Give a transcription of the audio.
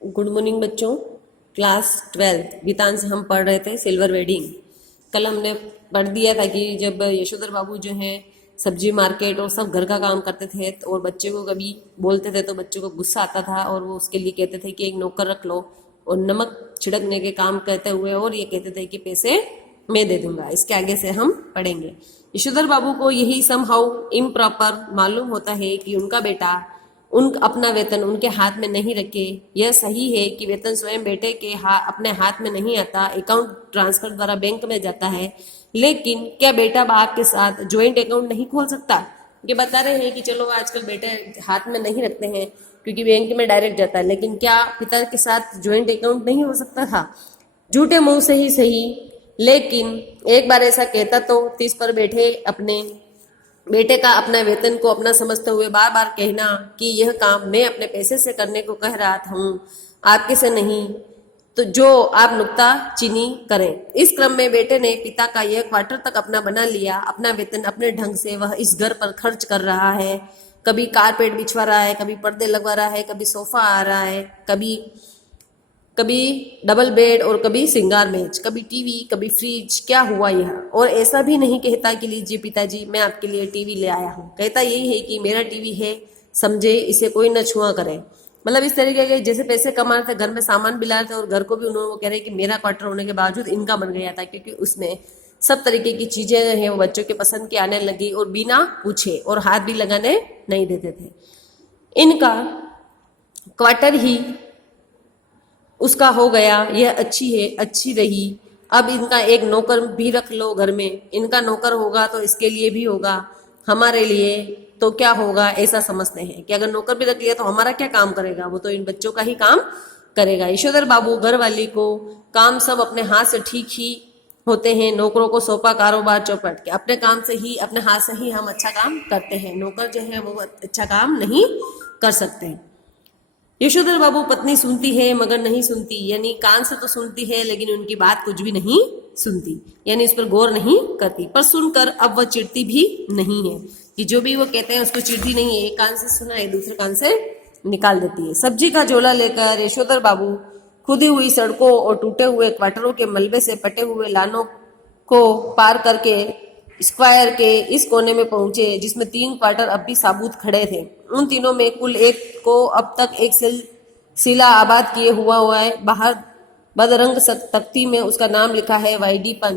Good morning बच्चों। Class 12 Geetansh हम पढ़ रहे थे सिल्वर वेडिंग। कल हमने पढ़ दिया था कि जब यशोधर बाबू जो है सब्जी मार्केट और सब घर का काम करते थे और बच्चे को कभी बोलते थे तो बच्चों को गुस्सा आता था और वो उसके लिए कहते थे कि एक नौकर रख लो और नमक छिड़कने के काम कहते हुए और ये कहते थे कि पैसे मैं दे दूंगा। इसके आगे से हम पढ़ेंगे। यशोधर बाबू को यही समहाउ इम्प्रॉपर मालूम होता है कि उनका बेटा अपना वेतन उनके हाथ में नहीं रखे। यह सही है कि वेतन स्वयं बेटे के अपने हाथ में नहीं आता, अकाउंट ट्रांसफर द्वारा बैंक में जाता है। लेकिन क्या बेटा बाप के साथ ज्वाइंट अकाउंट नहीं खोल सकता? ये बता रहे हैं कि चलो आजकल बेटे हाथ में नहीं रखते हैं क्योंकि बैंक में डायरेक्ट जाता है, लेकिन क्या पिता के साथ ज्वाइंट अकाउंट नहीं हो सकता था? झूठे मुंह से ही सही, लेकिन एक बार ऐसा कहता तो 30 पर बैठे अपने बेटे का अपना वेतन को अपना समझते हुए बार बार कहना कि यह काम मैं अपने पैसे से करने को कह रहा हूँ, आपके से नहीं, तो जो आप नुक्ता चीनी करें। इस क्रम में बेटे ने पिता का यह क्वार्टर तक अपना बना लिया। अपना वेतन अपने ढंग से वह इस घर पर खर्च कर रहा है। कभी कारपेट बिछवा रहा है, कभी पर्दे लगवा रहा है, कभी सोफा आ रहा है, कभी डबल बेड और कभी सिंगार मेज, कभी टीवी, कभी फ्रिज। क्या हुआ यह? और ऐसा भी नहीं कहता कि लीजिए पिताजी मैं आपके लिए टीवी ले आया हूँ। कहता यही है कि मेरा टीवी है, समझे, इसे कोई न छुआ करे। मतलब इस तरीके के जैसे पैसे कमा रहे थे, घर में सामान भी ला रहे थे और घर को भी उन्होंने वो कह रहे कि मेरा क्वार्टर होने के बावजूद इनका बन गया था, क्योंकि उसमें सब तरीके की चीजें हैं वो बच्चों के पसंद की आने लगी और बिना पूछे और हाथ भी लगाने नहीं देते थे। इनका क्वार्टर ही उसका हो गया। यह अच्छी है, अच्छी रही। अब इनका एक नौकर भी रख लो घर में। इनका नौकर होगा तो इसके लिए भी होगा, हमारे लिए तो क्या होगा, ऐसा समझते हैं कि अगर नौकर भी रख लिया तो हमारा क्या काम करेगा, वो तो इन बच्चों का ही काम करेगा। यशोधर बाबू घर वाली को काम सब अपने हाथ से ठीक ही होते हैं। नौकरों को सौंपा कारोबार चौपट के अपने काम से ही, अपने हाथ से ही हम अच्छा काम करते हैं। नौकर जो है वो अच्छा काम नहीं कर सकते। यशोधर बाबू पत्नी सुनती है मगर नहीं सुनती, यानी कान से तो सुनती है लेकिन उनकी बात कुछ भी नहीं सुनती, यानी उस पर गौर नहीं करती। पर सुनकर अब वह चिढ़ती भी नहीं है कि जो भी वो कहते हैं उसको चिढ़ती नहीं है। एक कान से सुना है, दूसरे कान से निकाल देती है। सब्जी का झोला लेकर यशोधर बाबू खुदी हुई सड़कों और टूटे हुए क्वार्टरों के मलबे से पटे हुए लानों को पार करके स्क्वायर के इस कोने में पहुंचे जिसमें 3 क्वार्टर अब भी साबुत खड़े थे। उन तीनों में कुल एक को अब तक एक सिला आबाद किए हुआ है। बाहर बदरंग तख्ती में उसका नाम लिखा है वाईडी पंत।